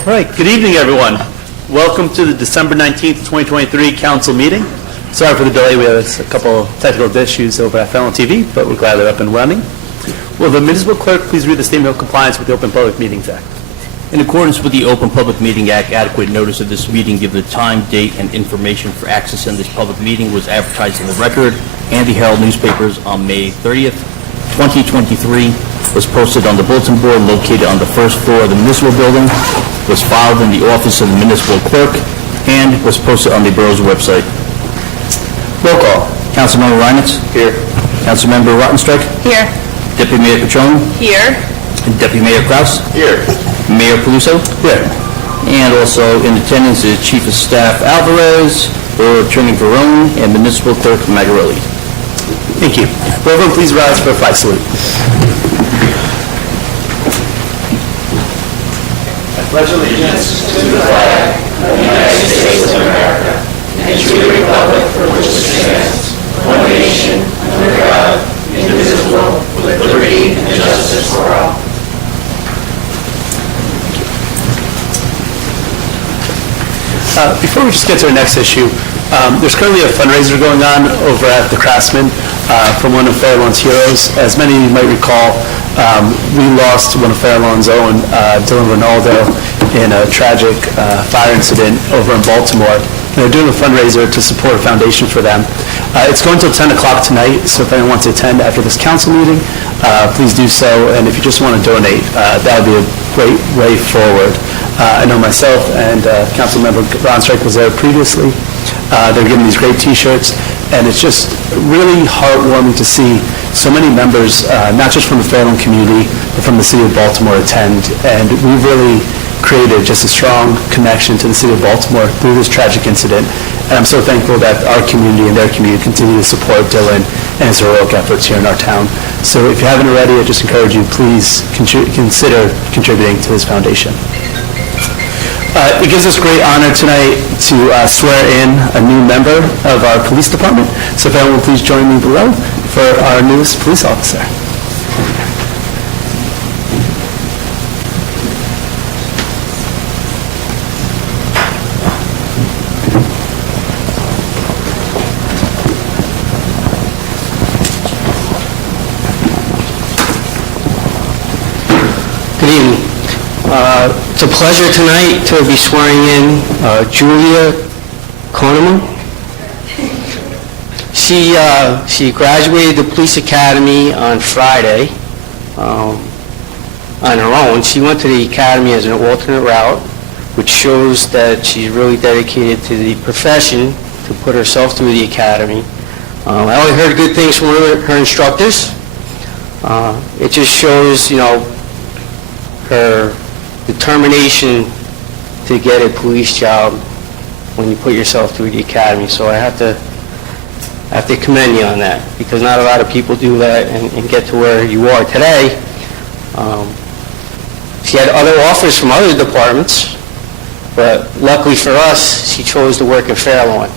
All right, good evening, everyone. Welcome to the December 19th, 2023 council meeting. Sorry for the delay. We had a couple technical issues over at Fallon TV, but we're glad they're up and running. Will the municipal clerk please read the statement of compliance with the Open Public Meetings Act? In accordance with the Open Public Meeting Act, adequate notice of this meeting, given the time, date, and information for accessing this public meeting was advertised in the Record and the Herald newspapers on May 30th, 2023, was posted on the bulletin board located on the first floor of the municipal building, was filed in the office of the municipal clerk, and was posted on the borough's website. Roll call. Councilmember Reinitz? Here. Councilmember Rottenstreich? Here. Deputy Mayor Petrone? Here. And Deputy Mayor Kraus? Here. Mayor Peluso? Here. And also in attendance is Chief of Staff Alvarez, Borough Attorney Verone, and Municipal Clerk Magarelli. Thank you. Will everyone please rise for a flag salute? I pledge allegiance to the flag of the United States of America and to the republic for which it stands, one nation, under God, indivisible, with liberty and justice for all. Before we just get to our next issue, there's currently a fundraiser going on over at the Craftsman from one of Fairlawn's heroes. As many of you might recall, we lost one of Fairlawn's own, Dylan Ronaldo, in a tragic fire incident over in Baltimore. And they're doing a fundraiser to support a foundation for them. It's going till 10 o'clock tonight, so if anyone wants to attend after this council meeting, please do so. And if you just want to donate, that would be a great way forward. I know myself and Councilmember Rottenstreich was there previously. They're giving these great T-shirts, and it's just really heartwarming to see so many members, not just from the Fairlawn community, but from the city of Baltimore attend. And we've really created just a strong connection to the city of Baltimore through this tragic incident. And I'm so thankful that our community and their community continue to support Dylan and his heroic efforts here in our town. So if you haven't already, I just encourage you, please consider contributing to this foundation. It gives us great honor tonight to swear in a new member of our police department. So if everyone will please join me below for our newest police officer. Good evening. It's a pleasure tonight to be swearing in Julia Koneman. She graduated the police academy on Friday on her own. She went to the academy as an alternate route, which shows that she's really dedicated to the profession to put herself through the academy. I only heard good things from her instructors. It just shows, her determination to get a police job when you put yourself through the academy. So I have to commend you on that, because not a lot of people do that and get to where you are today. She had other offers from other departments, but luckily for us, she chose to work in Fairlawn.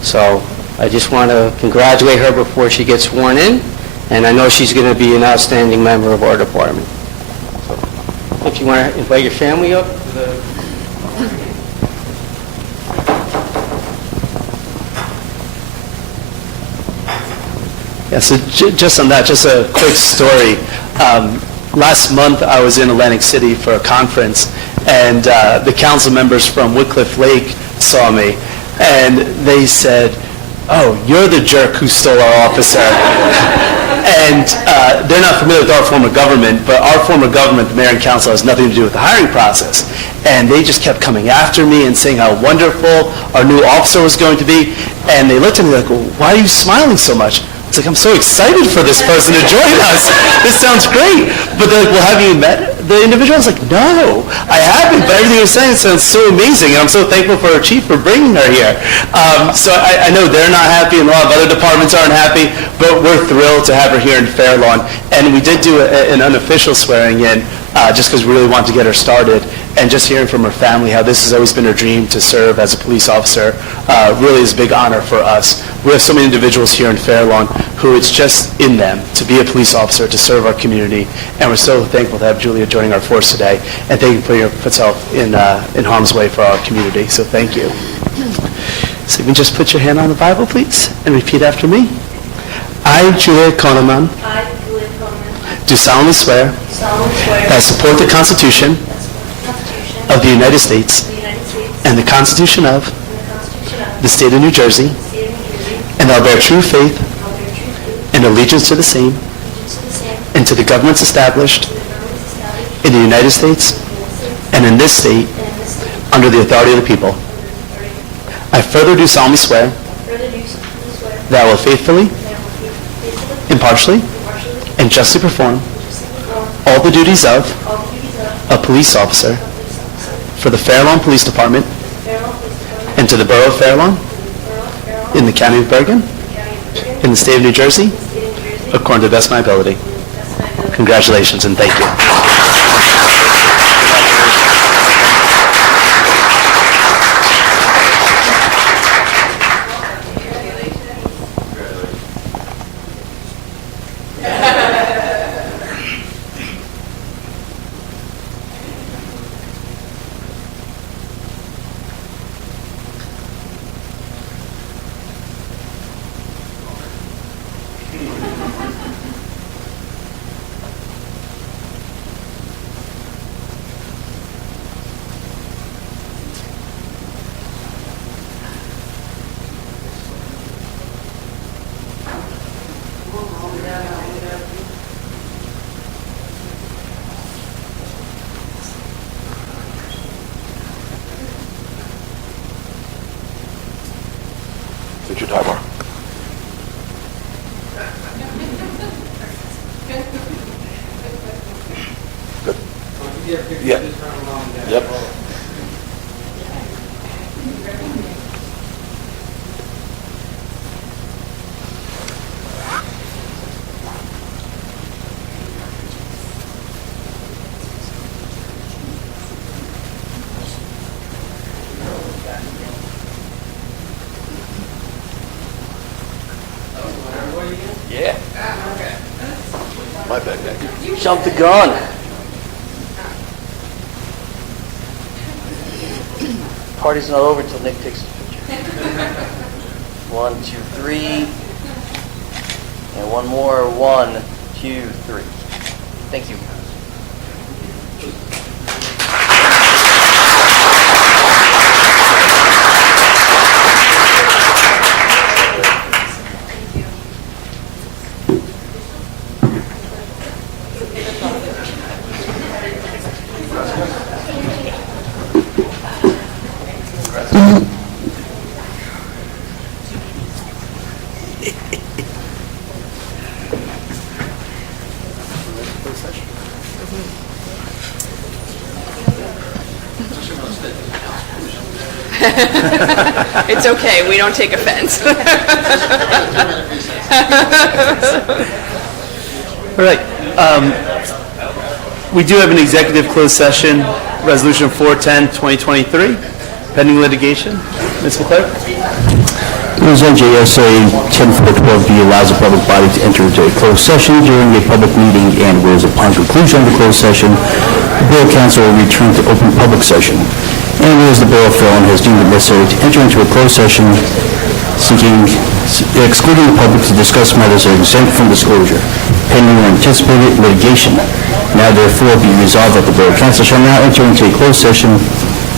So I just want to congratulate her before she gets sworn in, and I know she's going to be an outstanding member of our department. If you want to invite your family up. Yeah, so just on that, just a quick story. Last month I was in Atlantic City for a conference, and the council members from Woodcliff Lake saw me, and they said, "Oh, you're the jerk who stole our officer." And they're not familiar with our form of government, but our form of government, the mayor and council, has nothing to do with the hiring process. And they just kept coming after me and saying how wonderful our new officer was going to be. And they looked at me like, "Well, why are you smiling so much?" It's like, "I'm so excited for this person to join us. This sounds great." But they're like, "Well, have you met the individual?" I was like, "No, I haven't, but everything you're saying sounds so amazing." And I'm so thankful for our chief for bringing her here. So I know they're not happy, and a lot of other departments aren't happy, but we're thrilled to have her here in Fairlawn. And we did do an unofficial swearing in just because we really wanted to get her started. And just hearing from her family how this has always been her dream to serve as a police officer really is a big honor for us. We have so many individuals here in Fair Lawn who it's just in them to be a police officer, to serve our community, and we're so thankful to have Julia joining our force today, and thank you for putting yourself in harm's way for our community, so thank you. So you can just put your hand on the Bible, please, and repeat after me. I, Julia Koneman, do solemnly swear that I support the Constitution of the United States and the Constitution of the State of New Jersey, and that I will bear true faith and allegiance to the same and to the governments established in the United States and in this state under the authority of the people. I further do solemnly swear that I will faithfully, impartially, and justly perform all the duties of a police officer for the Fair Lawn Police Department and to the Borough of Fair Lawn in the County of Bergen in the State of New Jersey according to the best of my ability. Congratulations and thank you. Get your timer. Good. Yeah. Yep. Yeah. My bad, Nick. Jump the gun. Party's not over until Nick takes a picture. 1, 2, 3. And one more. 1, 2, 3. Thank you. It's okay, we don't take offense. All right. We do have an executive closed session, Resolution 410-2023, pending litigation. Ms. McClure? Whereas NJSA 10412B allows a public body to enter into a closed session during a public meeting, and whereas upon conclusion of the closed session, the Borough Council will return to open public session. And whereas the Borough of Fair Lawn has deemed it necessary to enter into a closed session excluding the public to discuss matters that are exempt from disclosure, pending or anticipated litigation. Now therefore be resolved that the Borough Council shall now enter into a closed session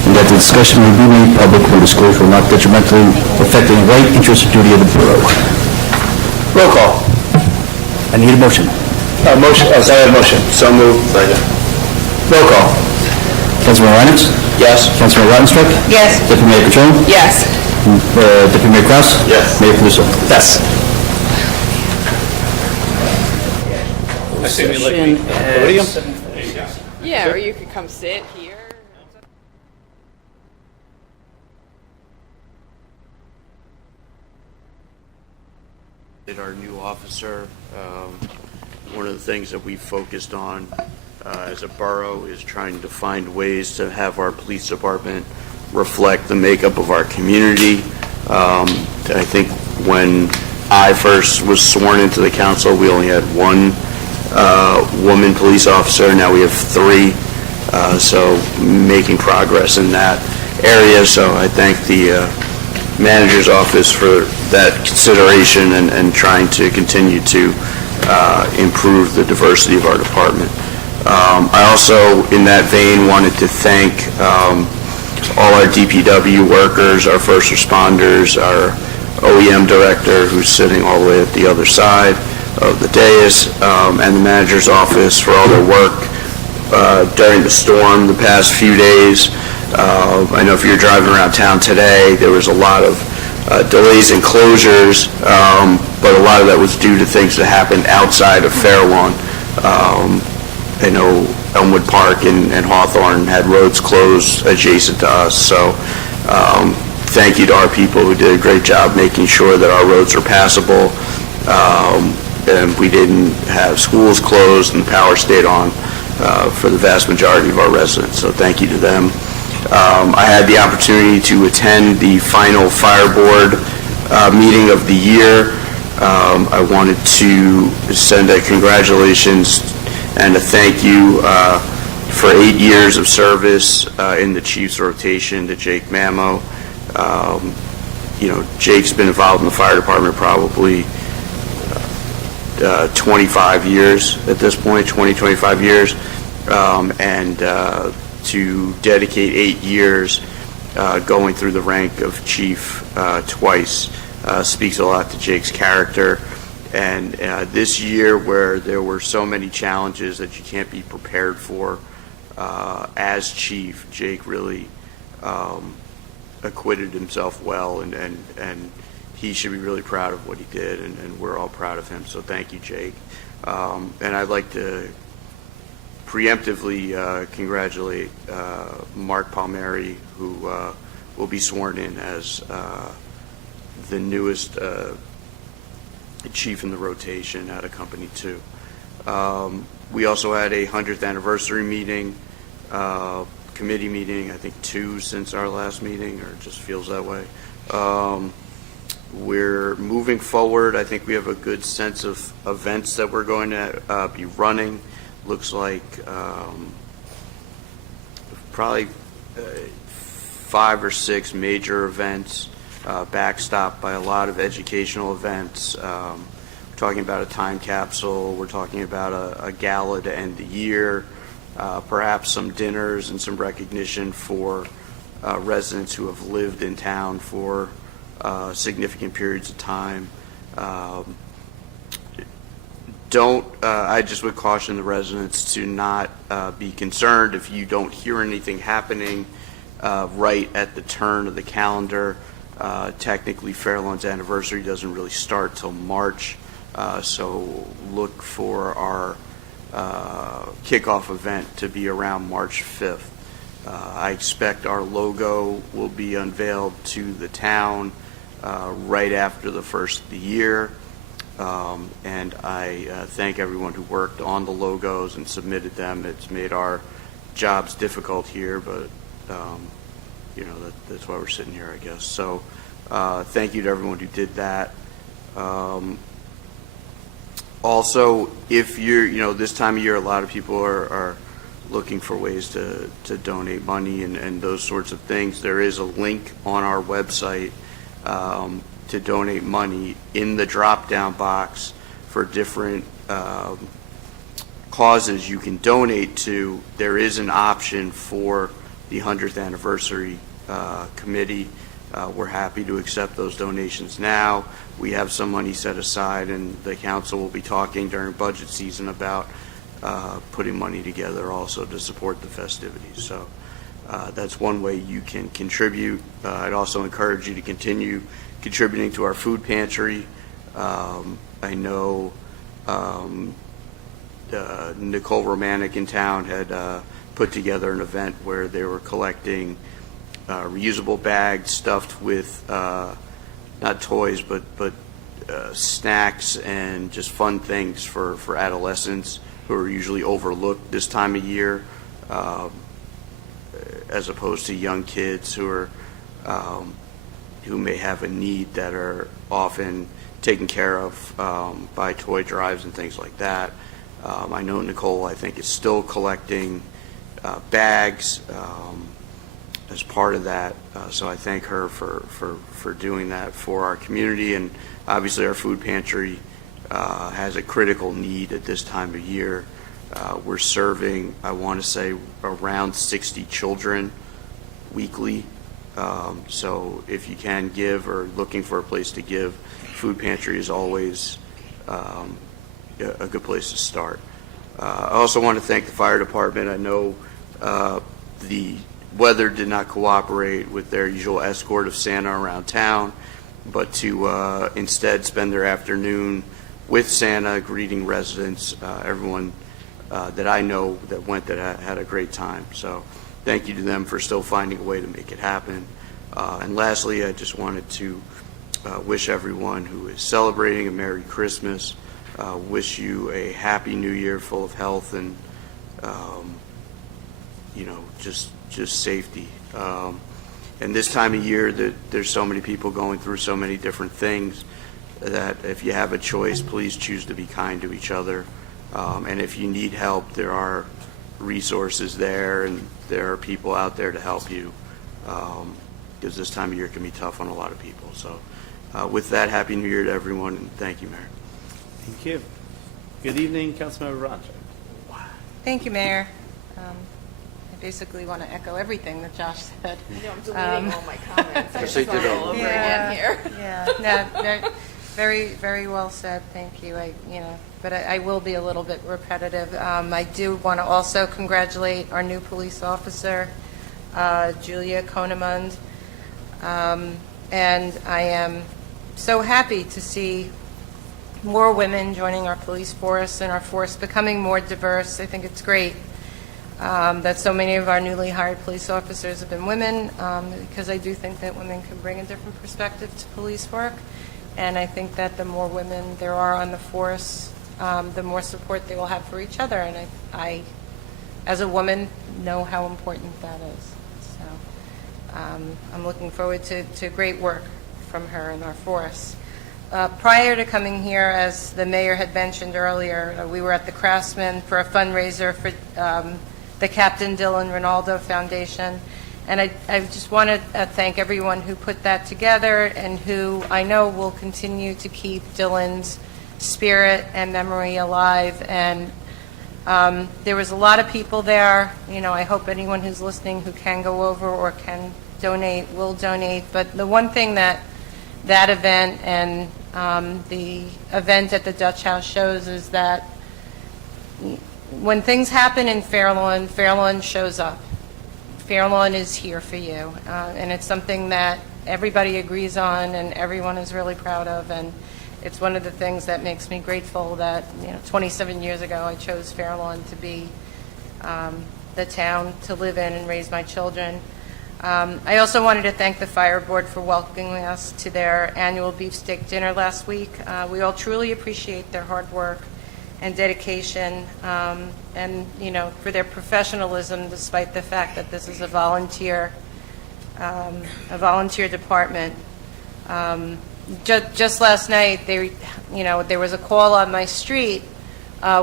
and that the discussion may be made public when disclosure will not detrimentally affect any right, interest, or duty of the Borough. Roll call. I need a motion. Motion. Oh, sorry, motion. So moved. Roll call. Councilman Lennox? Yes. Councilman Rottenstreich? Yes. Deputy Mayor Patron? Yes. Deputy Mayor Kraus? Yes. Mayor Paluso? Yes. Yeah, or you could come sit here. Our new officer, one of the things that we focused on as a borough is trying to find ways to have our police department reflect the makeup of our community. I think when I first was sworn into the council, we only had one woman police officer. Now we have 3, so making progress in that area. So I thank the manager's office for that consideration and trying to continue to improve the diversity of our department. I also, in that vein, wanted to thank all our DPW workers, our first responders, our OEM director, who's sitting all the way at the other side of the dais, and the manager's office for all their work during the storm the past few days. I know if you're driving around town today, there was a lot of delays and closures, but a lot of that was due to things that happened outside of Fairlawn. I know Elmwood Park and Hawthorne had roads closed adjacent to us, so thank you to our people who did a great job making sure that our roads are passable, and we didn't have schools closed and the power stayed on for the vast majority of our residents, so thank you to them. I had the opportunity to attend the final fire board meeting of the year. I wanted to send a congratulations and a thank you for 8 years of service in the Chiefs rotation to Jake Mamo. Jake's been involved in the fire department probably 25 years at this point, 25 years, and to dedicate 8 years going through the rank of chief twice speaks a lot to Jake's character. And this year, where there were so many challenges that you can't be prepared for as chief, Jake really acquitted himself well, and he should be really proud of what he did, and we're all proud of him. So thank you, Jake. And I'd like to preemptively congratulate Mark Palmieri, who will be sworn in as the newest chief in the rotation out of Company 2. We also had a 100th anniversary meeting, committee meeting, I think 2 since our last meeting, or it just feels that way. We're moving forward. I think we have a good sense of events that we're going to be running. Looks like probably 5 or 6 major events, backstopped by a lot of educational events. We're talking about a time capsule. We're talking about a gala to end the year, perhaps some dinners and some recognition for residents who have lived in town for significant periods of time. I just would caution the residents to not be concerned if you don't hear anything happening right at the turn of the calendar. Technically, Fairlawn's anniversary doesn't really start till March, so look for our kickoff event to be around March 5th. I expect our logo will be unveiled to the town right after the first of the year, and I thank everyone who worked on the logos and submitted them. It's made our jobs difficult here, but that's why we're sitting here, I guess. So thank you to everyone who did that. Also, if you're, this time of year, a lot of people are looking for ways to donate money and those sorts of things. There is a link on our website to donate money in the drop-down box for different causes you can donate to. There is an option for the 100th anniversary committee. We're happy to accept those donations now. We have some money set aside, and the council will be talking during budget season about putting money together also to support the festivities. So that's one way you can contribute. I'd also encourage you to continue contributing to our food pantry. I know Nicole Romanek in town had put together an event where they were collecting reusable bags stuffed with not toys but snacks and just fun things for adolescents who are usually overlooked this time of year, as opposed to young kids who are who may have a need that are often taken care of by toy drives and things like that. I know Nicole, I think, is still collecting bags as part of that, so I thank her for doing that for our community. And obviously our food pantry has a critical need at this time of year. We're serving, I want to say, around 60 children weekly. So if you can give or looking for a place to give, food pantry is always a good place to start. I also want to thank the fire department. I know the weather did not cooperate with their usual escort of Santa around town, but to instead spend their afternoon with Santa, greeting residents, everyone that I know that went that had a great time. So thank you to them for still finding a way to make it happen. And lastly, I just wanted to wish everyone who is celebrating a Merry Christmas, wish you a Happy New Year full of health and, just safety. And this time of year, there's so many people going through so many different things that if you have a choice, please choose to be kind to each other. And if you need help, there are resources there, and there are people out there to help you, because this time of year can be tough on a lot of people. So with that, Happy New Year to everyone, and thank you, Mayor. Thank you. Good evening, Councilmember Roncho. Thank you, Mayor. I basically want to echo everything that Josh said. You know, I'm deleting all my comments. I Yes, they just did all all. over again here. Yeah, no, very, very well said. Thank you. But I will be a little bit repetitive. I do want to also congratulate our new police officer, Julia Konemund. And I am so happy to see more women joining our police force and our force becoming more diverse. I think it's great that so many of our newly hired police officers have been women, because I do think that women can bring a different perspective to police work. And I think that the more women there are on the force, the more support they will have for each other. And I as a woman, know how important that is. So I'm looking forward to great work from her and our force. Prior to coming here, as the mayor had mentioned earlier, we were at the Craftsman for a fundraiser for the Captain Dylan Ronaldo Foundation. And I just want to thank everyone who put that together and who I know will continue to keep Dylan's spirit and memory alive. And there was a lot of people there. You know, I hope anyone who's listening who can go over or can donate will donate. But the one thing that event and the event at the Dutch House shows is that when things happen in Fairlawn, Fairlawn shows up. Fairlawn is here for you, and it's something that everybody agrees on and everyone is really proud of, and it's one of the things that makes me grateful that 27 years ago I chose Fairlawn to be the town to live in and raise my children. I also wanted to thank the Fire Board for welcoming us to their annual beefsteak dinner last week. We all truly appreciate their hard work and dedication, and for their professionalism, despite the fact that this is a volunteer department. Just last night, there was a call on my street,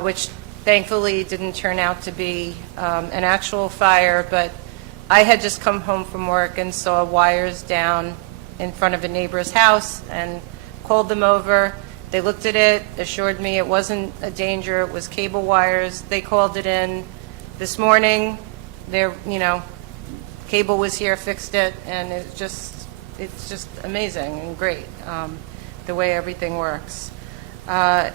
which thankfully didn't turn out to be an actual fire, but I had just come home from work and saw wires down in front of a neighbor's house and called them over. They looked at it, assured me it wasn't a danger, it was cable wires. They called it in this morning. Cable was here, fixed it, and it's just amazing and great, the way everything works. And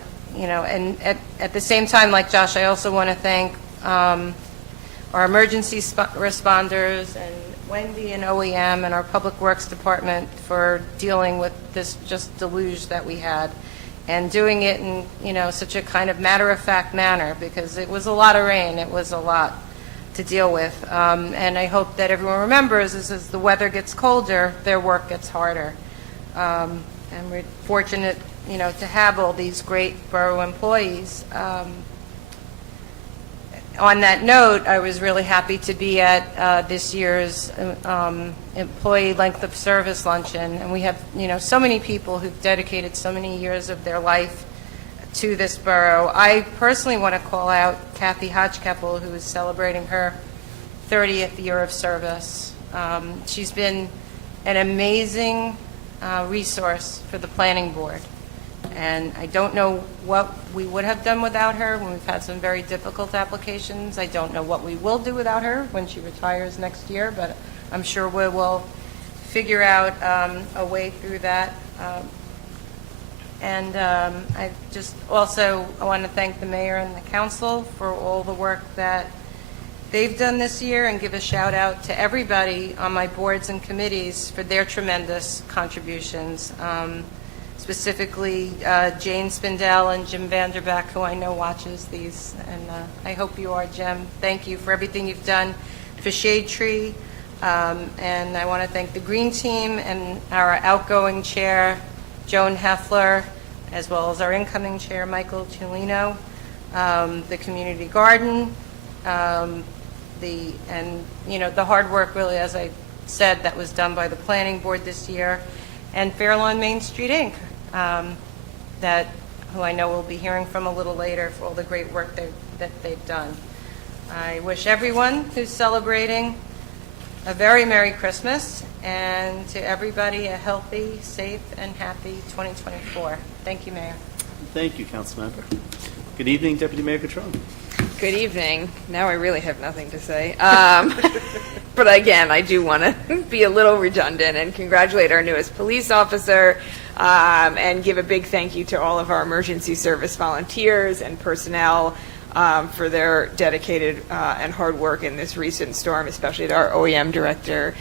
at the same time, like Josh, I also want to thank our emergency responders and Wendy and OEM and our Public Works Department for dealing with this just deluge that we had, and doing it in such a kind of matter-of-fact manner, because it was a lot of rain. It was a lot to deal with. And I hope that everyone remembers is as the weather gets colder, their work gets harder. And we're fortunate, to have all these great borough employees. On that note, I was really happy to be at this year's employee length of service luncheon, and we have, so many people who've dedicated so many years of their life to this borough. I personally want to call out Kathy Hodgkepple, who is celebrating her 30th year of service. She's been an amazing resource for the planning board. And I don't know what we would have done without her when we've had some very difficult applications. I don't know what we will do without her when she retires next year, but I'm sure we will figure out a way through that. I just also want to thank the mayor and the council for all the work that they've done this year, and give a shout out to everybody on my boards and committees for their tremendous contributions. Specifically, Jane Spindell and Jim Vanderbeck, who I know watches these, and I hope you are, Jim. Thank you for everything you've done for Shade Tree, and I want to thank the Green Team and our outgoing chair, Joan Heffler, as well as our incoming chair, Michael Ciulino, the Community Garden, the hard work, really, as I said, that was done by the Planning Board this year, and Fairlawn Main Street Inc., who I know we'll be hearing from a little later, for all the great work that they've done. I wish everyone who's celebrating a very Merry Christmas, and to everybody a healthy, safe, and happy 2024. Thank you, Mayor. Thank you, Councilmember. Good evening, Deputy Mayor Catrone. Good evening. Now I really have nothing to say. But again, I do want to be a little redundant and congratulate our newest police officer, and give a big thank you to all of our emergency service volunteers and personnel for their dedicated and hard work in this recent storm, especially to our OEM director,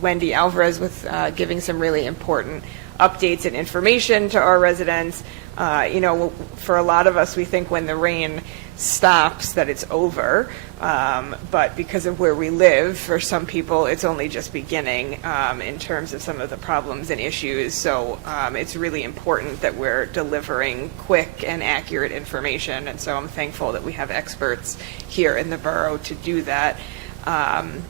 Wendy Alvarez, with giving some really important updates and information to our residents. For a lot of us, we think when the rain stops that it's over, but because of where we live, for some people it's only just beginning in terms of some of the problems and issues. So it's really important that we're delivering quick and accurate information, and so I'm thankful that we have experts here in the borough to do that.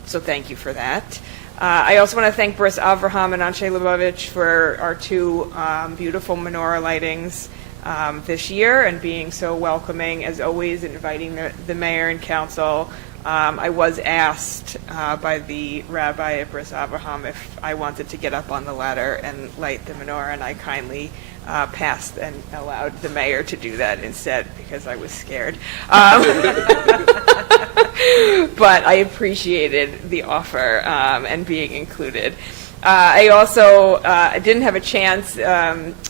So thank you for that. I also want to thank Briss Avraham and Anshe Lubavitch for our two beautiful menorah lightings this year, and being so welcoming, as always, inviting the mayor and council. I was asked by the rabbi at Briss Avraham if I wanted to get up on the ladder and light the menorah, and I kindly passed and allowed the mayor to do that instead, because I was scared. But I appreciated the offer and being included. I also didn't have a chance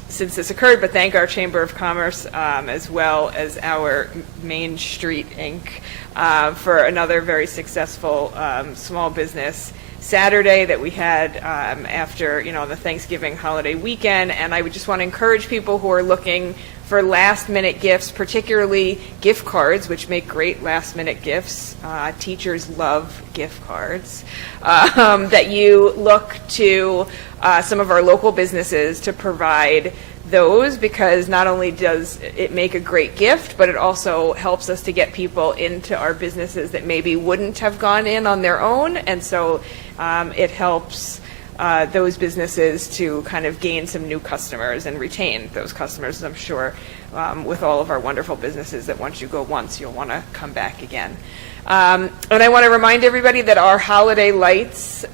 since this occurred, but thank our Chamber of Commerce as well as our Main Street Inc. For another very successful small business Saturday that we had after the Thanksgiving holiday weekend. And I would just want to encourage people who are looking for last-minute gifts, particularly gift cards, which make great last-minute gifts. Teachers love gift cards. That you look to some of our local businesses to provide those, because not only does it make a great gift, but it also helps us to get people into our businesses that maybe wouldn't have gone in on their own. And so it helps those businesses to kind of gain some new customers and retain those customers, I'm sure, with all of our wonderful businesses, that once you go once, you'll want to come back again. And I want to remind everybody that our holiday lights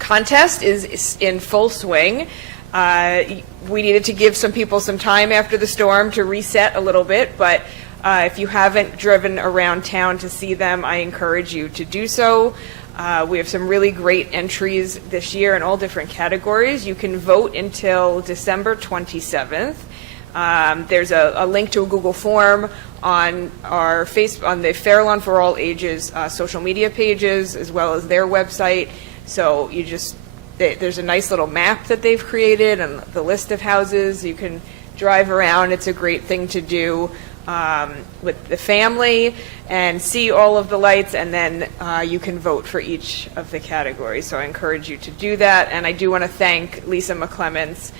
contest is in full swing. We needed to give some people some time after the storm to reset a little bit, but if you haven't driven around town to see them, I encourage you to do so. We have some really great entries this year in all different categories. You can vote until December 27th. There's a link to a Google form on our on the Fairlawn for All Ages social media pages, as well as their website. So you just there's a nice little map that they've created and the list of houses. You can drive around. It's a great thing to do with the family and see all of the lights, and then you can vote for each of the categories. So I encourage you to do that. And I do want to thank Lisa McClements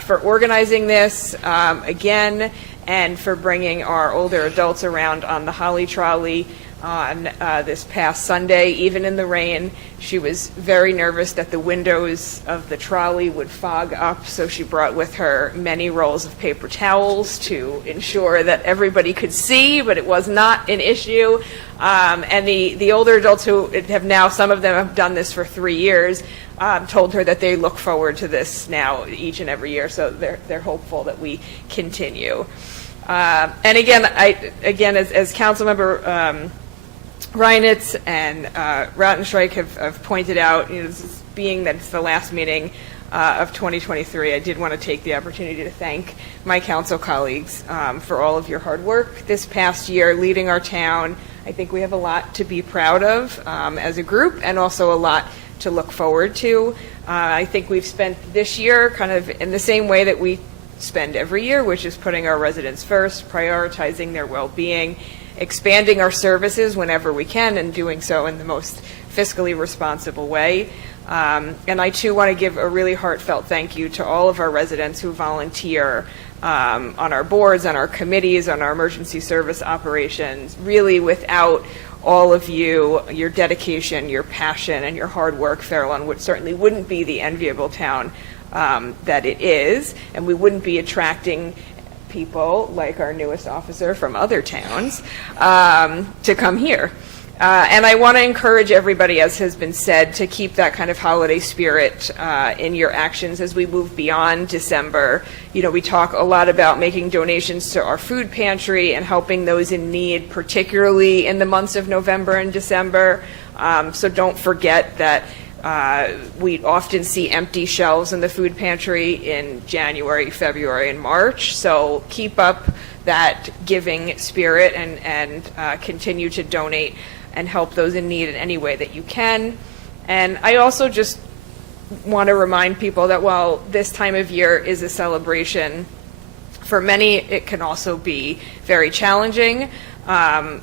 for organizing this again, and for bringing our older adults around on the Holly Trolley on this past Sunday, even in the rain. She was very nervous that the windows of the trolley would fog up, so she brought with her many rolls of paper towels to ensure that everybody could see, but it was not an issue. And the older adults who have now, some of them have done this for 3 years, told her that they look forward to this now each and every year, so they're hopeful that we continue. And again, as Councilmember Reinitz and Rautenstreich have pointed out, this is, being that it's the last meeting of 2023, I did want to take the opportunity to thank my council colleagues for all of your hard work this past year leading our town. I think we have a lot to be proud of as a group, and also a lot to look forward to. I think we've spent this year kind of in the same way that we spend every year, which is putting our residents first, prioritizing their well-being, expanding our services whenever we can, and doing so in the most fiscally responsible way. And I too want to give a really heartfelt thank you to all of our residents who volunteer on our boards, on our committees, on our emergency service operations. Really, without all of you, your dedication, your passion, and your hard work, Fair Lawn wouldn't be the enviable town that it is, and we wouldn't be attracting people like our newest officer from other towns to come here. And I want to encourage everybody, as has been said, to keep that kind of holiday spirit in your actions as we move beyond December. We talk a lot about making donations to our food pantry and helping those in need, particularly in the months of November and December. So don't forget that we often see empty shelves in the food pantry in January, February, and March. So keep up that giving spirit and continue to donate and help those in need in any way that you can. And I also just want to remind people that while this time of year is a celebration, for many it can also be very challenging.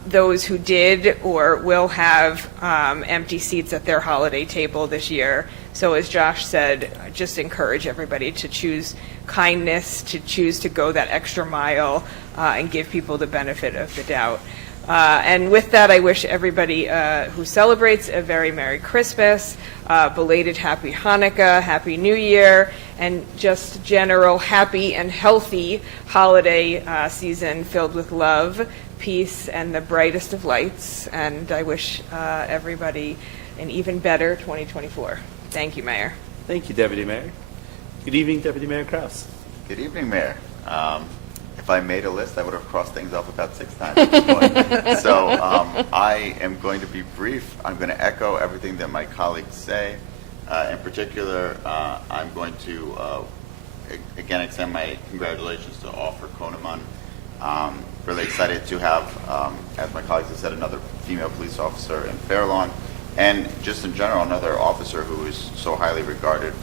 Those who did or will have empty seats at their holiday table this year. So as Josh said, I just encourage everybody to choose kindness, to choose to go that extra mile and give people the benefit of the doubt. And with that, I wish everybody who celebrates a very Merry Christmas, belated Happy Hanukkah, Happy New Year, and just general happy and healthy holiday season filled with love, peace, and the brightest of lights. And I wish everybody an even better 2024. Thank you, Mayor. Thank you, Deputy Mayor. Good evening, Deputy Mayor Kraus. Good evening, Mayor. If I made a list, I would have crossed things off about 6 times at this point. So I am going to be brief. I'm going to echo everything that my colleagues say. In particular, I'm going to, again, extend my congratulations to Officer Koneman. Really excited to have, as my colleagues have said, another female police officer in Fair Lawn, and just in general, another officer who is so highly regarded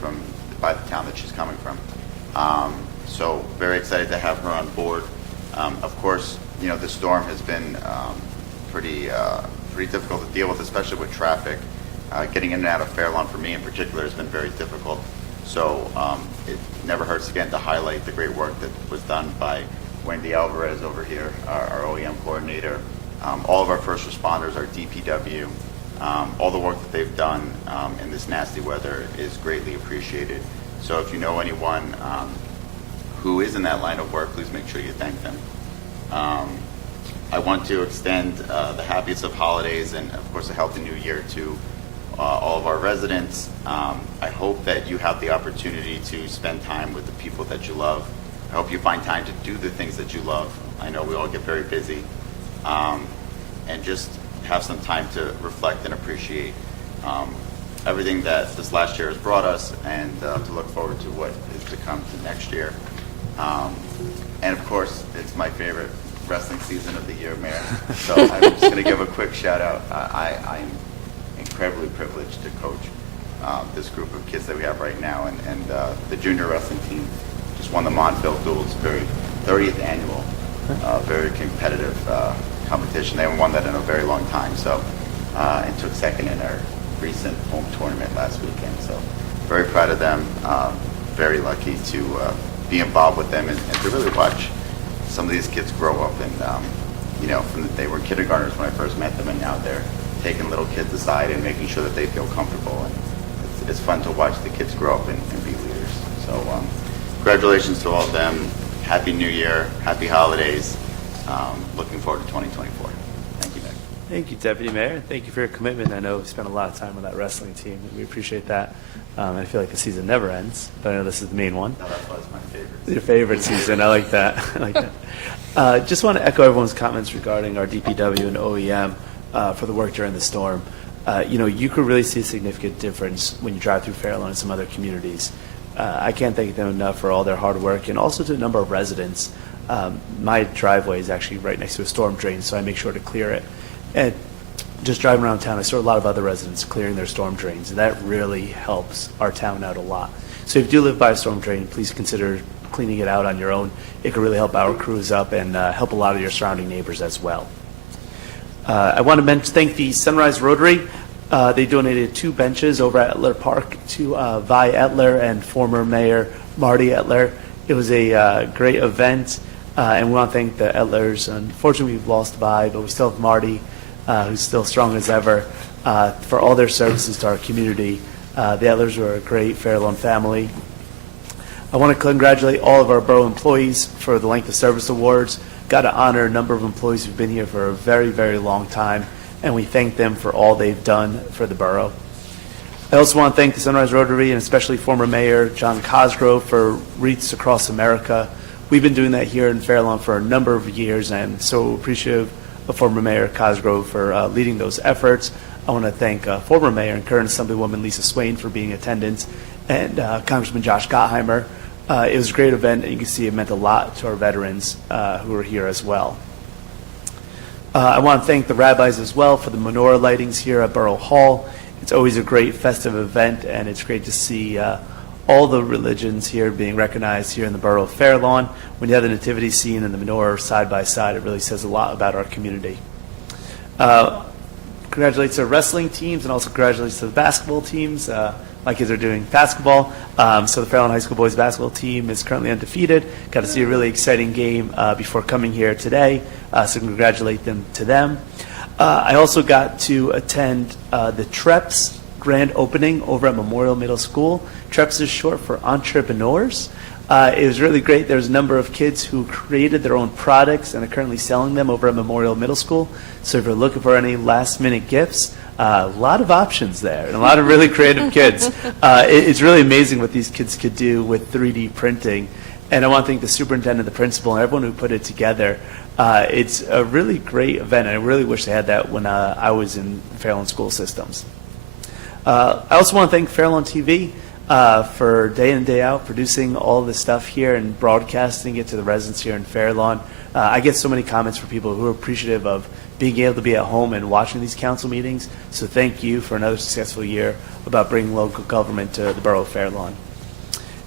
by the town that she's coming from. So very excited to have her on board. Of course, the storm has been pretty difficult to deal with, especially with traffic. Getting in and out of Fair Lawn for me in particular has been very difficult. So it never hurts again to highlight the great work that was done by Wendy Alvarez over here, our OEM coordinator, all of our first responders, our DPW, all the work that they've done in this nasty weather is greatly appreciated. So if you know anyone who is in that line of work, please make sure you thank them. I want to extend the happiest of holidays and, of course, a healthy new year to all of our residents. I hope that you have the opportunity to spend time with the people that you love. I hope you find time to do the things that you love. I know we all get very busy. And just have some time to reflect and appreciate everything that this last year has brought us, and to look forward to what is to come to next year. And of course, it's my favorite wrestling season of the year, Mayor. So I'm just going to give a quick shout out. I'm incredibly privileged to coach this group of kids that we have right now, and the junior wrestling team just won the Montville Duels 30th annual, very competitive competition. They haven't won that in a very long time. So and took second in our recent home tournament last weekend. So very proud of them. Very lucky to be involved with them and to really watch some of these kids grow up and, they were kindergartners when I first met them, and now they're taking little kids aside and making sure that they feel comfortable. And it's fun to watch the kids grow up and be leaders. So congratulations to all of them. Happy New Year. Happy holidays. Looking forward to 2024. Thank you, Nick. Thank you, Deputy Mayor. Thank you for your commitment. I know we spent a lot of time with that wrestling team, and we appreciate that. I feel like the season never ends, but I know this is the main one. No, that's why it's my favorite. Your favorite season. I like that. I like that. Just want to echo everyone's comments regarding our DPW and OEM for the work during the storm. You could really see a significant difference when you drive through Fairlawn and some other communities. I can't thank them enough for all their hard work, and also to the number of residents. My driveway is actually right next to a storm drain, so I make sure to clear it. And just driving around town, I saw a lot of other residents clearing their storm drains, and that really helps our town out a lot. So if you do live by a storm drain, please consider cleaning it out on your own. It could really help our crews up and help a lot of your surrounding neighbors as well. I want to thank the Sunrise Rotary. They donated 2 benches over at Etler Park to Vi Etler and former Mayor Marty Etler. It was a great event, and we want to thank the Etlers. Unfortunately, we've lost Vi, but we still have Marty, who's still strong as ever, for all their services to our community. The Etlers were a great Fairlawn family. I want to congratulate all of our borough employees for the Length of Service Awards. Got to honor a number of employees who've been here for a very, very long time, and we thank them for all they've done for the borough. I also want to thank the Sunrise Rotary and especially former Mayor John Cosgrove for Wreaths Across America. We've been doing that here in Fairlawn for a number of years, and I'm so appreciative of former Mayor Cosgrove for leading those efforts. I want to thank former Mayor and current Assemblywoman Lisa Swain for being in attendance, and Congressman Josh Gottheimer. It was a great event, and you can see it meant a lot to our veterans who were here as well. I want to thank the rabbis as well for the menorah lightings here at Borough Hall. It's always a great festive event, and it's great to see all the religions here being recognized here in the Borough of Fairlawn. When you have the nativity scene and the menorah side by side, it really says a lot about our community. Congratulations to the wrestling teams, and also congratulations to the basketball teams. My kids are doing basketball, so the Fairlawn High School boys basketball team is currently undefeated. Got to see a really exciting game before coming here today, so congratulate them to them. I also got to attend the TREPS grand opening over at Memorial Middle School. TREPS is short for entrepreneurs. It was really great. There's a number of kids who created their own products and are currently selling them over at Memorial Middle School. So if you're looking for any last-minute gifts, a lot of options there and a lot of really creative kids. It's really amazing what these kids could do with 3D printing. And I want to thank the superintendent, the principal, and everyone who put it together. It's a really great event, and I really wish they had that when I was in Fairlawn school systems. I also want to thank Fairlawn TV for day in and day out producing all this stuff here and broadcasting it to the residents here in Fairlawn. I get so many comments from people who are appreciative of being able to be at home and watching these council meetings. So thank you for another successful year about bringing local government to the borough of Fairlawn.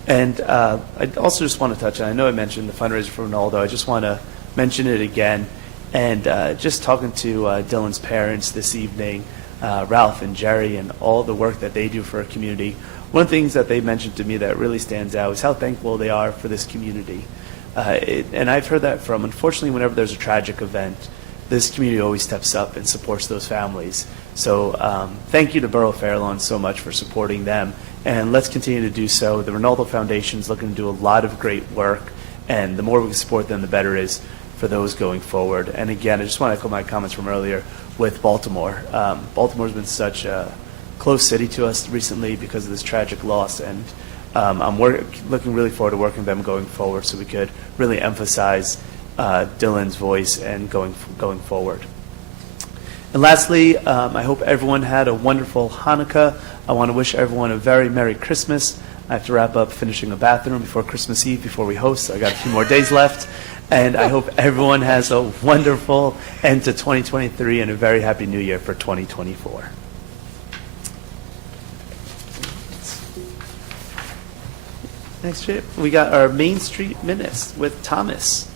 And I also just want to touch on, I know I mentioned the fundraiser for Ronaldo. I just want to mention it again. And just talking to Dylan's parents this evening, Ralph and Jerry, and all the work that they do for our community, one of the things that they mentioned to me that really stands out is how thankful they are for this community. And I've heard that from, unfortunately, whenever there's a tragic event, this community always steps up and supports those families. So thank you to Borough of Fairlawn so much for supporting them, and let's continue to do so. The Ronaldo Foundation is looking to do a lot of great work, and the more we can support them, the better it is for those going forward. And again, I just want to echo my comments from earlier with Baltimore. Baltimore's been such a close city to us recently because of this tragic loss, and I'm looking really forward to working with them going forward so we could really emphasize Dylan's voice and going forward. And lastly, I hope everyone had a wonderful Hanukkah. I want to wish everyone a very Merry Christmas. I have to wrap up finishing a bathroom before Christmas Eve before we host, so I got a few more days left. And I hope everyone has a wonderful end to 2023 and a very happy new year for 2024. Next trip, we got our Main Street Minutes with Thomas.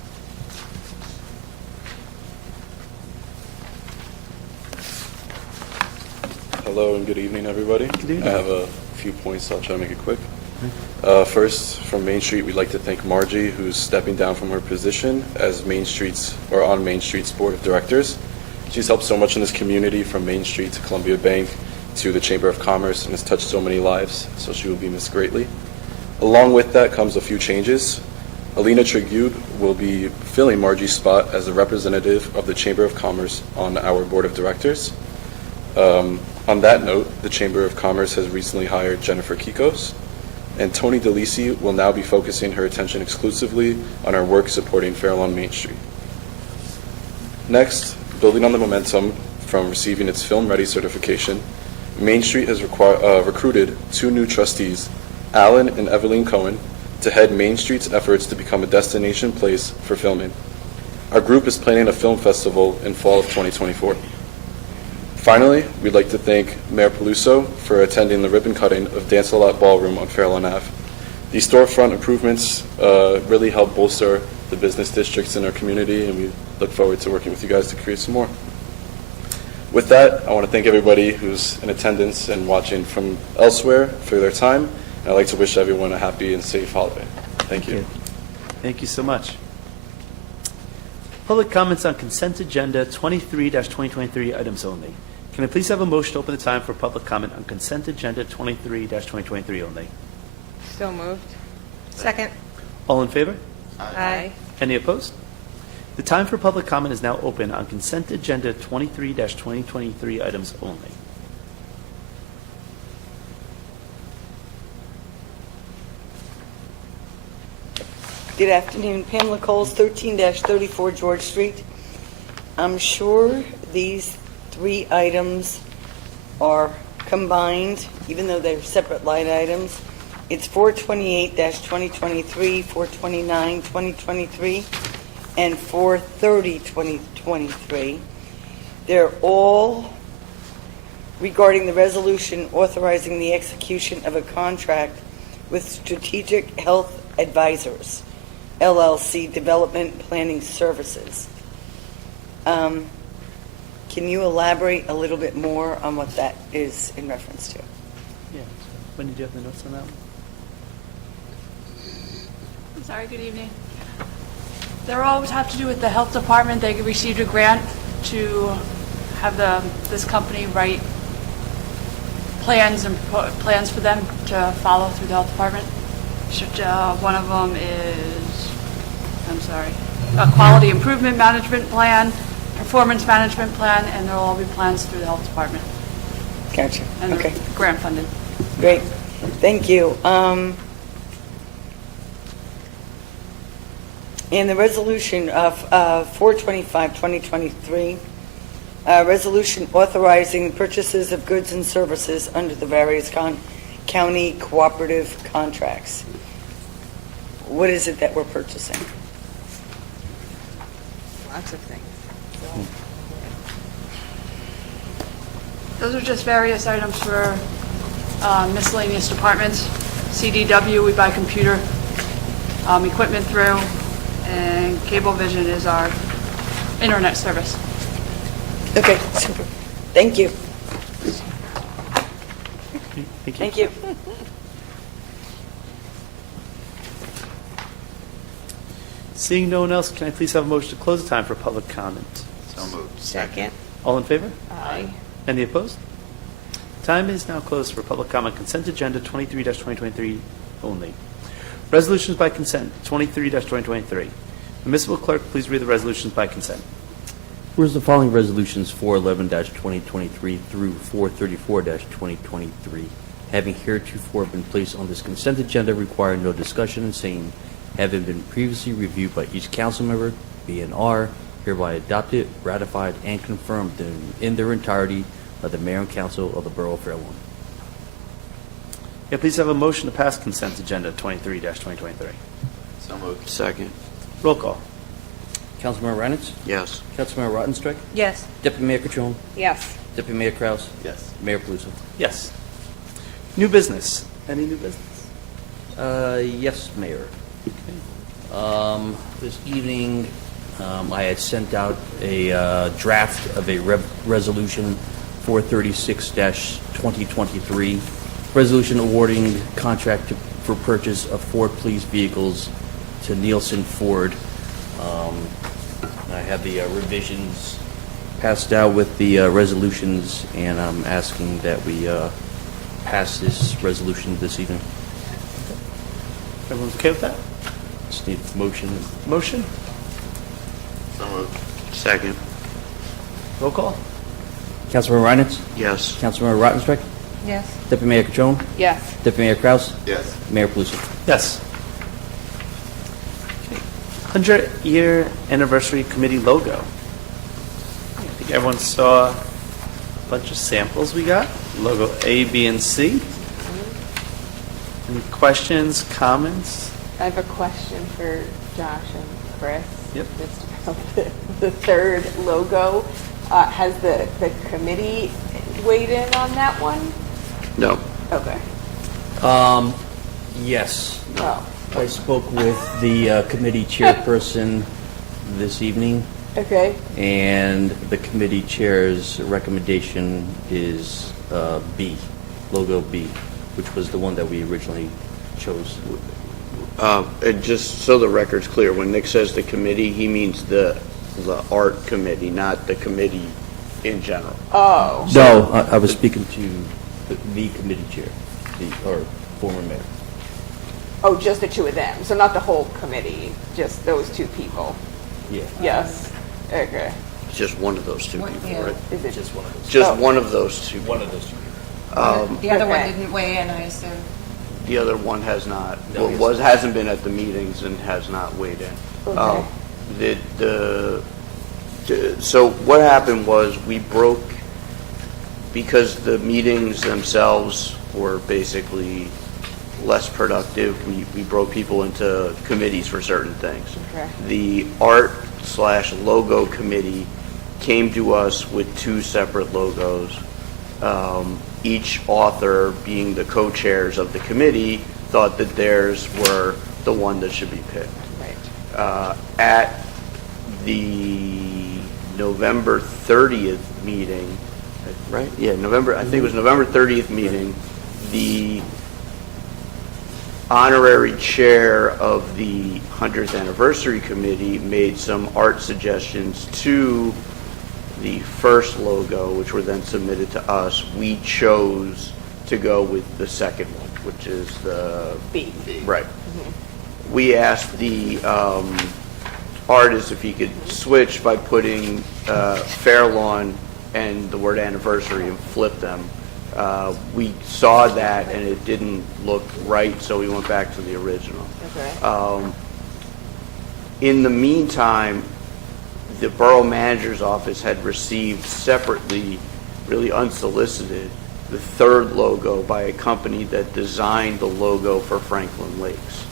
Hello and good evening, everybody. Good evening. I have a few points, so I'll try to make it quick. First, from Main Street, we'd like to thank Margie, who's stepping down from her position as on Main Street's Board of Directors. She's helped so much in this community, from Main Street to Columbia Bank to the Chamber of Commerce, and has touched so many lives, so she will be missed greatly. Along with that comes a few changes. Alina Trigube will be filling Margie's spot as a representative of the Chamber of Commerce on our Board of Directors. On that note, the Chamber of Commerce has recently hired Jennifer Kikos, and Tony DeLisi will now be focusing her attention exclusively on our work supporting Fairlawn Main Street. Next, building on the momentum from receiving its Film Ready certification, Main Street has recruited 2 new trustees, Alan and Evelyn Cohen, to head Main Street's efforts to become a destination place for filming. Our group is planning a film festival in fall of 2024. Finally, we'd like to thank Mayor Peluso for attending the ribbon cutting of Dance-A-Lot Ballroom on Fairlawn Ave. These storefront improvements really help bolster the business districts in our community, and we look forward to working with you guys to create some more. With that, I want to thank everybody who's in attendance and watching from elsewhere for their time. And I'd like to wish everyone a happy and safe holiday. Thank you. Thank you so much. Public comments on consent agenda 23-2023 items only. Can I please have a motion to open the time for public comment on consent agenda 23-2023 only? So moved. Second. All in favor? Aye. Any opposed? The time for public comment is now open on consent agenda 23-2023 items only. Good afternoon. Pamela Coles, 13-34 George Street. I'm sure these 3 items are combined, even though they're separate line items. It's 428-2023, 429-2023, and 430-2023. They're all regarding the resolution authorizing the execution of a contract with Strategic Health Advisors, LLC Development Planning Services. Can you elaborate a little bit more on what that is in reference to? Yeah. When did you have the notes on that one? I'm sorry, good evening. They're all have to do with the health department. They received a grant to have this company write plans for them to follow through the health department. One of them is, a quality improvement management plan, performance management plan, and there'll all be plans through the health department. Gotcha. And Okay. they're grant funded. Great. Thank you. In the resolution of 425-2023, resolution authorizing purchases of goods and services under the various county cooperative contracts. What is it that we're purchasing? Lots of things. Those are just various items for miscellaneous departments. CDW, we buy computer equipment through, and Cablevision is our internet service. Okay, super. Thank you. Thank you. Thank you. Seeing no one else, can I please have a motion to close the time for public comment? So moved. Second. All in favor? Aye. Any opposed? Time is now closed for public comment. Consent agenda 23-2023 only. Resolutions by consent 23-2023. Municipal clerk, please read the resolutions by consent. Whereas the following resolutions 411-2023 through 434-2023, having heretofore been placed on this consent agenda, require no discussion, and saying, having been previously reviewed by each council member, be and are hereby adopted, ratified, and confirmed in their entirety by the mayor and council of the borough of Fairlawn. Yeah, please have a motion to pass consent agenda 23-2023. So moved. Second. Roll call. Councilmember Reinitz? Yes. Councilmember Rottenstreich? Yes. Deputy Mayor Catrone? Yes. Deputy Mayor Kraus? Yes. Mayor Peluso? Yes. New business. Any new business? Yes, Mayor. This evening, I had sent out a draft of a resolution 436-2023 Resolution awarding contract for purchase of Ford police vehicles to Nielsen Ford. I have the revisions passed out with the resolutions, and I'm asking that we pass this resolution this evening. Everyone's okay with that? Just need a motion. Motion? Second. Roll call? Councilmember Reinitz? Yes. Councilmember Rottenstreich? Yes. Deputy Mayor Catrone? Yes. Deputy Mayor Kraus? Yes. Mayor Paluso? Yes. 100-year anniversary committee logo. I think everyone saw a bunch of samples we got. Logo A, B, and C. Any questions, comments? I have a question for Josh and Chris. Yep. Just about the third logo. Has the committee weighed in on that one? No. Okay. Yes. Oh, I spoke with the committee chairperson this evening, okay. and the committee chair's recommendation is B, logo B, which was the one that we originally chose. And just so the record's clear, when Nick says the committee, he means the art committee, not the committee in general. Oh, No, I was speaking to the committee chair, or former mayor. oh, just the two of them. So not the whole committee, just those two people. Yeah. Yes. Okay. It's just one of those two What- people, yeah. right? Is it Just one of those. Just Oh. one of those two. One of those two. The other one Okay. didn't weigh in, I assume. The other one has not, No, he hasn't been at the meetings and has not weighed in. Okay. So what happened was we broke, because the meetings themselves were basically less productive, we broke people into committees for certain things. Okay. The art/logo committee came to us with two separate logos. Each author, being the co-chairs of the committee, thought that theirs were the one that should be picked. Right. At the November 30th meeting, right? Yeah, I think it was November 30th meeting, the honorary chair of the 100th anniversary committee made some art suggestions to the first logo, which were then submitted to us. We chose to go with the second one, which is the... B. Right. We asked the artist if he could switch by putting Fair Lawn and the word anniversary and flip them. We saw that and it didn't look right, so we went back to the original. Okay. In the meantime, the borough manager's office had received separately, really unsolicited, the third logo by a company that designed the logo for Franklin Lakes.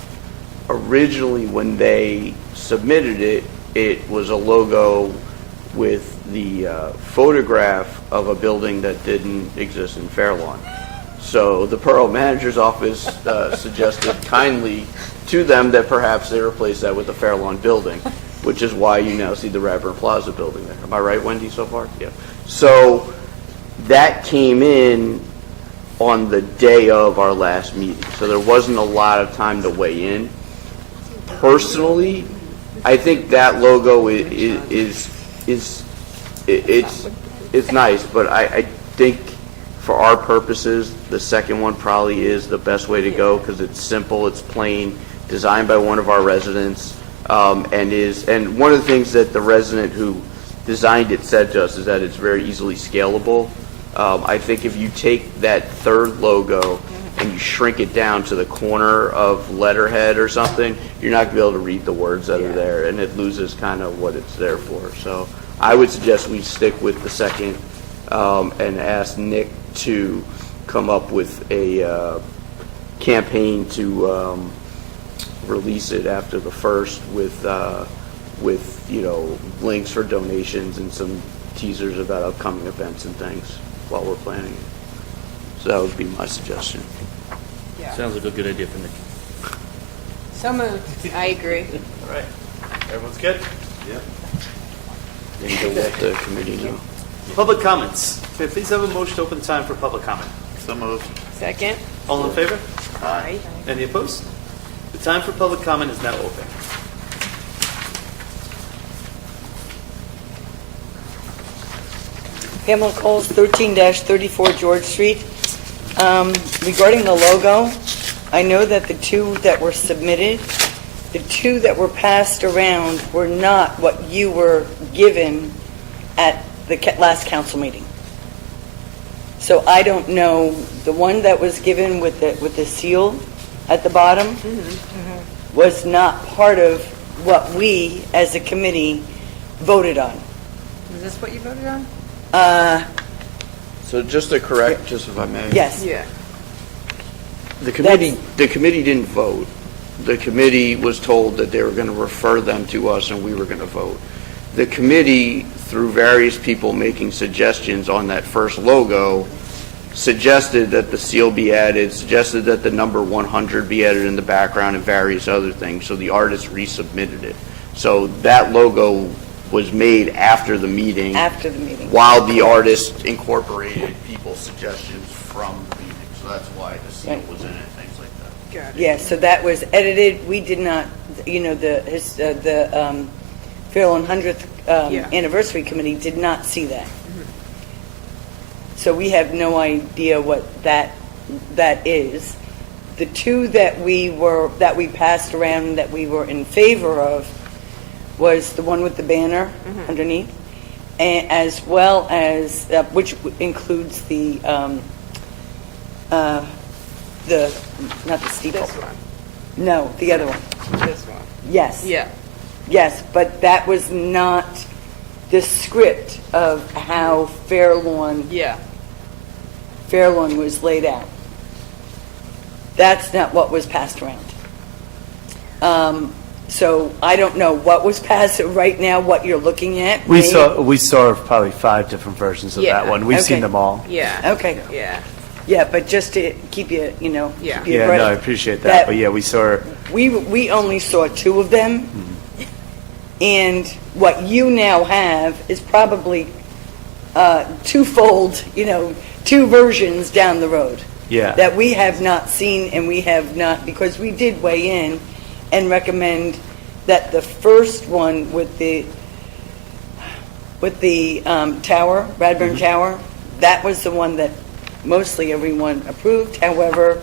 Originally, when they submitted it, it was a logo with the photograph of a building that didn't exist in Fairlawn. So the borough manager's office suggested kindly to them that perhaps they replace that with the Fairlawn building, which is why you now see the Radburn Plaza building there. Am I right, Wendy, so far? Yeah. So that came in on the day of our last meeting, so there wasn't a lot of time to weigh in. Personally, I think that logo is nice, but I think for our purposes, the second one probably is the best way to go because it's simple, it's plain, designed by one of our residents, and one of the things that the resident who designed it said to us is that it's very easily scalable. I think if you take that third logo and you shrink it down to the corner of letterhead or something, you're not going to be able to read the words that are there, and it loses kind of what it's there for. So I would suggest we stick with the second and ask Nick to come up with a campaign to release it after the first with links for donations and some teasers about upcoming events and things while we're planning it. So that would be my suggestion. Yeah. Sounds like a good idea for Nick. So moved. I agree. All right. Everyone's good? And to let the committee know. Public comments. May I please have a motion to open the time for public comment? So moved. Second? All in favor? Aye. Any opposed? The time for public comment is now open. Pamela Coles, 13-34 George Street. Regarding the logo, I know that the two that were submitted, the two that were passed around were not what you were given at the last council meeting. So I don't know, the one that was given with the seal at the bottom was not part of what we, as a committee, voted on. Is this what you voted on? So just to correct, just if I may. Yes. Yeah. The committee didn't vote. The committee was told that they were going to refer them to us and we were going to vote. The committee, through various people making suggestions on that first logo, suggested that the seal be added, suggested that the number 100 be added in the background and various other things. So the artist resubmitted it. So that logo was made after the meeting. After the meeting. While the artist incorporated people's suggestions from the meeting. So that's why the seal Right. was in it, things like that. Got it. Yeah, so that was edited. We did not, the Fairlawn 100th Yeah. Anniversary Committee did not see that. So we have no idea what that is. The two that we passed around that we were in favor of was the one with the banner underneath, and as well as, which includes not the steeple. This one. No, the other one. This one. Yes. Yeah. Yes, but that was not the script of how Fairlawn was laid out. That's not what was passed around. So I don't know what was passed right now, what you're looking at. We saw probably 5 different versions of Yeah. that one. We've Okay. seen them all. Yeah. Okay. Yeah. Yeah, but just to keep you, Yeah. keep you Yeah, abreast. no, I appreciate that. But yeah, we saw. We only saw 2 of them, and what you now have is probably twofold, 2 versions down the road. Yeah. That we have not seen, and we have not, because we did weigh in and recommend that the first one with the tower, Radburn Tower, that was the one that mostly everyone approved. However,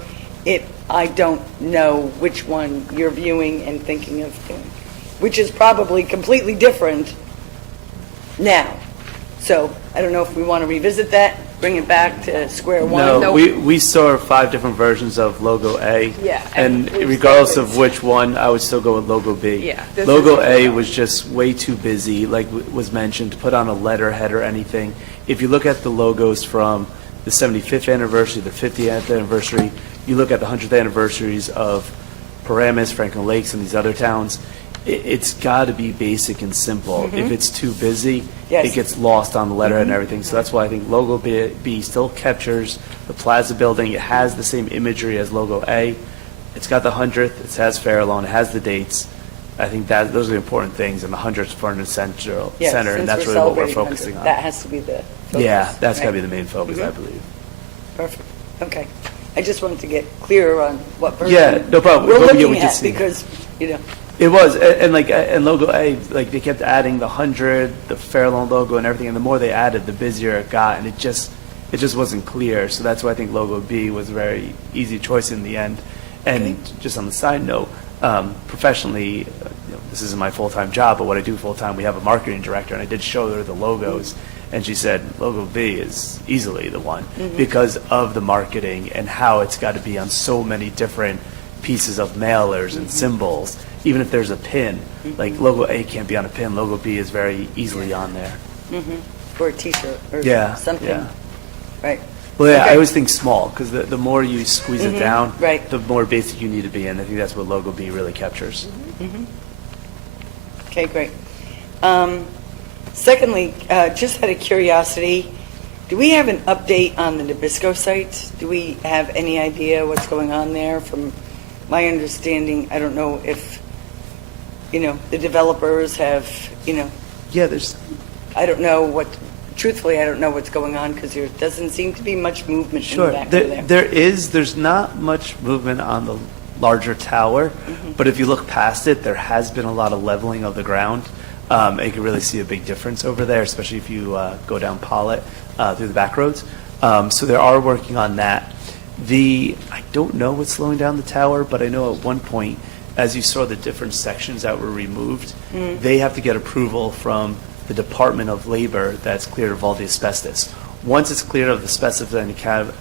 I don't know which one you're viewing and thinking of doing, which is probably completely different now. So I don't know if we want to revisit that, bring it back to square one. No, we saw 5 different versions of Logo A. Yeah, And and regardless of which one, I would still go with Logo B. Yeah, this Logo is- A was just way too busy, like was mentioned, to put on a letterhead or anything. If you look at the logos from the 75th anniversary, the 50th anniversary, you look at the 100th anniversaries of Paramus, Franklin Lakes, and these other towns, it's got to be basic and simple. If it's too busy, Yes. it gets lost on the letterhead and everything. So that's why I think Logo B still captures the Plaza building. It has the same imagery as Logo A. It's got the 100th, it has Fairlawn, it has the dates. I think those are the important things, and the 100th front and center, Yeah, and since that's we're really what we're celebrating focusing 100, on. That has to be the focus. Yeah, that's got to right? be the main focus, I believe. Perfect. Okay. I just wanted to get clearer on what version Yeah, no problem. we're But, yeah, we looking did at, see that. because, It was, and Logo A, like they kept adding the 100, the Fairlawn logo and everything, and the more they added, the busier it got, and it just wasn't clear. So that's why I think Logo B was a very easy choice in the end. And just on the side note, professionally, this isn't my full-time job, but what I do full-time, we have a marketing director, and I did show her the logos, and she said Logo B is easily the one because of the marketing and how it's got to be on so many different pieces of mailers and symbols. Even if there's a pin, like Logo A can't be on a pin, Logo B is very easily on there. or a T-shirt or Yeah, something. yeah. Right. Well, yeah, Okay. I always think small, because the more you squeeze it down, right. the more basic you need to be, and I think that's what Logo B really captures. Okay, great. Secondly, just out of curiosity, do we have an update on the Nabisco site? Do we have any idea what's going on there? From my understanding, I don't know if, the developers have, Yeah, there's, I don't know what truthfully, I don't know what's going on because there doesn't seem to be much movement in the Sure. back over there. There's not much movement on the larger tower, but if you look past it, there has been a lot of leveling of the ground. And you can really see a big difference over there, especially if you go down Pollitt through the back roads. So they are working on that. I don't know what's slowing down the tower, but I know at one point, as you saw the different sections that were removed, they have to get approval from the Department of Labor that's cleared of all the asbestos. Once it's cleared of the asbestos and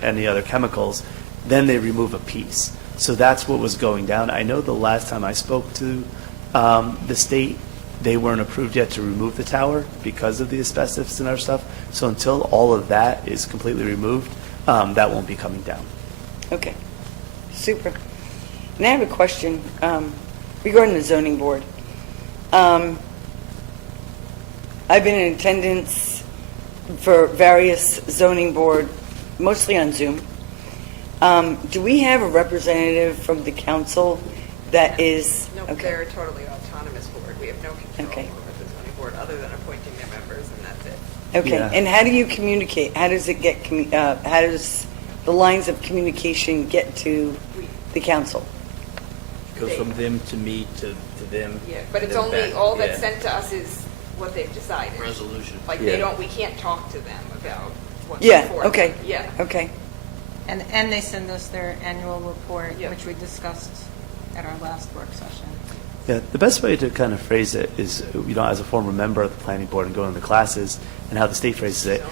any other chemicals, then they remove a piece. So that's what was going down. I know the last time I spoke to the state, they weren't approved yet to remove the tower because of the asbestos and other stuff. So until all of that is completely removed, that won't be coming down. Okay, super. And I have a question regarding the zoning board. I've been in attendance for various zoning board, mostly on Zoom. Do we have a representative from the council that is? No, okay. they're a totally autonomous board. We have no control Okay. over the zoning board other than appointing their members, and that's it. Okay, Yeah. and how do you communicate? How does it get? How does the lines of communication get to the council? Goes from them to me to them. Yeah, but it's then only, back. all that's Yeah. sent to us is what they've decided. Resolution. Like, Yeah. we can't talk to them about what's Yeah. before them. Okay. Yeah. Okay. And they send us their annual report, Yep. which we discussed at our last work session. Yeah, the best way to kind of phrase it is, as a former member of the planning board and going to the classes, and how the state phrases it,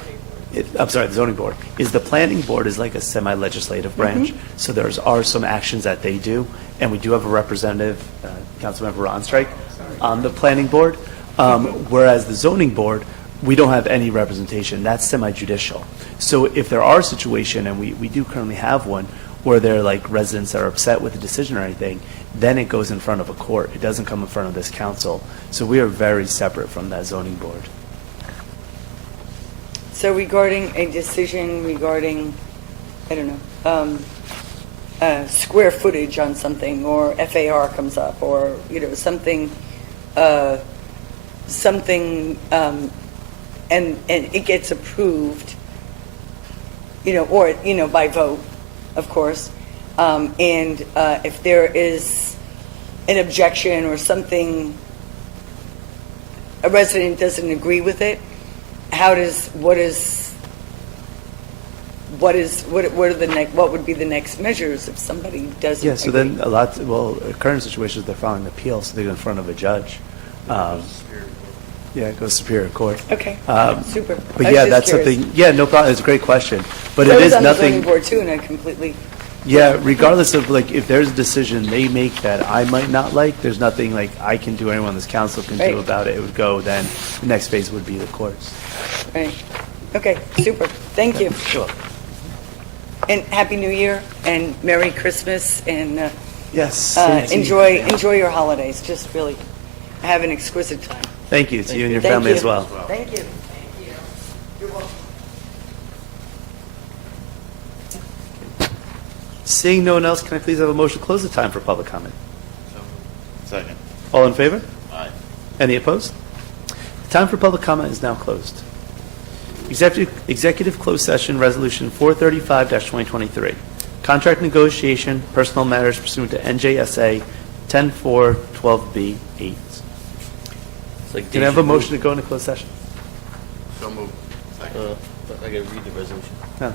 the zoning board, is the planning board is like a semi-legislative branch. So are some actions that they do, and we do have a representative, Councilmember Ronstrike, on the planning board, whereas the zoning board, we don't have any representation. That's semi-judicial. So if there are a situation, and we do currently have one, where there are like residents that are upset with the decision or anything, then it goes in front of a court. It doesn't come in front of this council. So we are very separate from that zoning board. So regarding a decision regarding, I don't know, square footage on something, or FAR comes up, or, something, and it gets approved, or, by vote, of course, and if there is an objection or something, a resident doesn't agree with it, what would be the next measures if somebody doesn't? Yeah, so agree? then current situation is they're filing an appeal, so they go in front of a judge. Yeah, it goes to Superior Court. Okay, super. But I yeah, was that's just curious. something, yeah, no problem, it's a great question. But I it was is on the zoning nothing, board too, and I completely, yeah, regardless of, if there's a decision they make that I might not like, there's nothing I can do, anyone on this council can Right. do about it. It would go, then, the next phase would be the courts. right. Okay, super. Thank you. Sure. And Happy New Year, and Merry Christmas, and Yes. same to you. enjoy your holidays. Just really have an exquisite time. Thank you, to you and your Thank family you. as well. Thank you. You're welcome. Seeing no one else, can I please have a motion to close the time for public comment? Second. All in favor? Aye. Any opposed? The time for public comment is now closed. Executive closed session, Resolution 435-2023. Contract negotiation, personal matters pursuant to NJSA 10-4-12B-8. It's like Can I have a deja vu. motion to go into closed session? So moved. Second. I gotta read the resolution. No.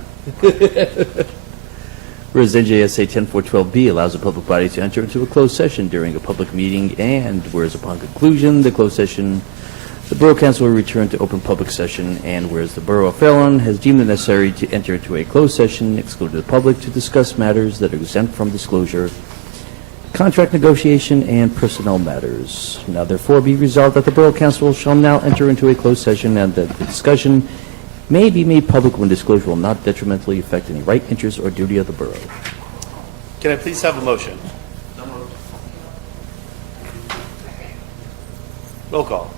Whereas NJSA 10-412B allows a public body to enter into a closed session during a public meeting, and whereas upon conclusion, the closed session, the Borough Council will return to open public session, and whereas the Borough of Fairlawn has deemed it necessary to enter into a closed session excluded the public to discuss matters that are exempt from disclosure, contract negotiation, and personnel matters. Now therefore be resolved that the Borough Council shall now enter into a closed session, and that the discussion may be made public when disclosure will not detrimentally affect any right, interest, or duty of the borough. Can I please have a motion? Roll call.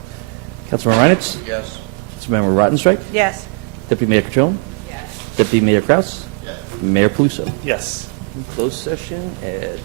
Councilmember Reinitz? Yes. Councilmember Rottenstrike? Yes. Deputy Mayor Catrone? Yes. Deputy Mayor Kraus? Yes. Mayor Paluso? Yes. Closed session at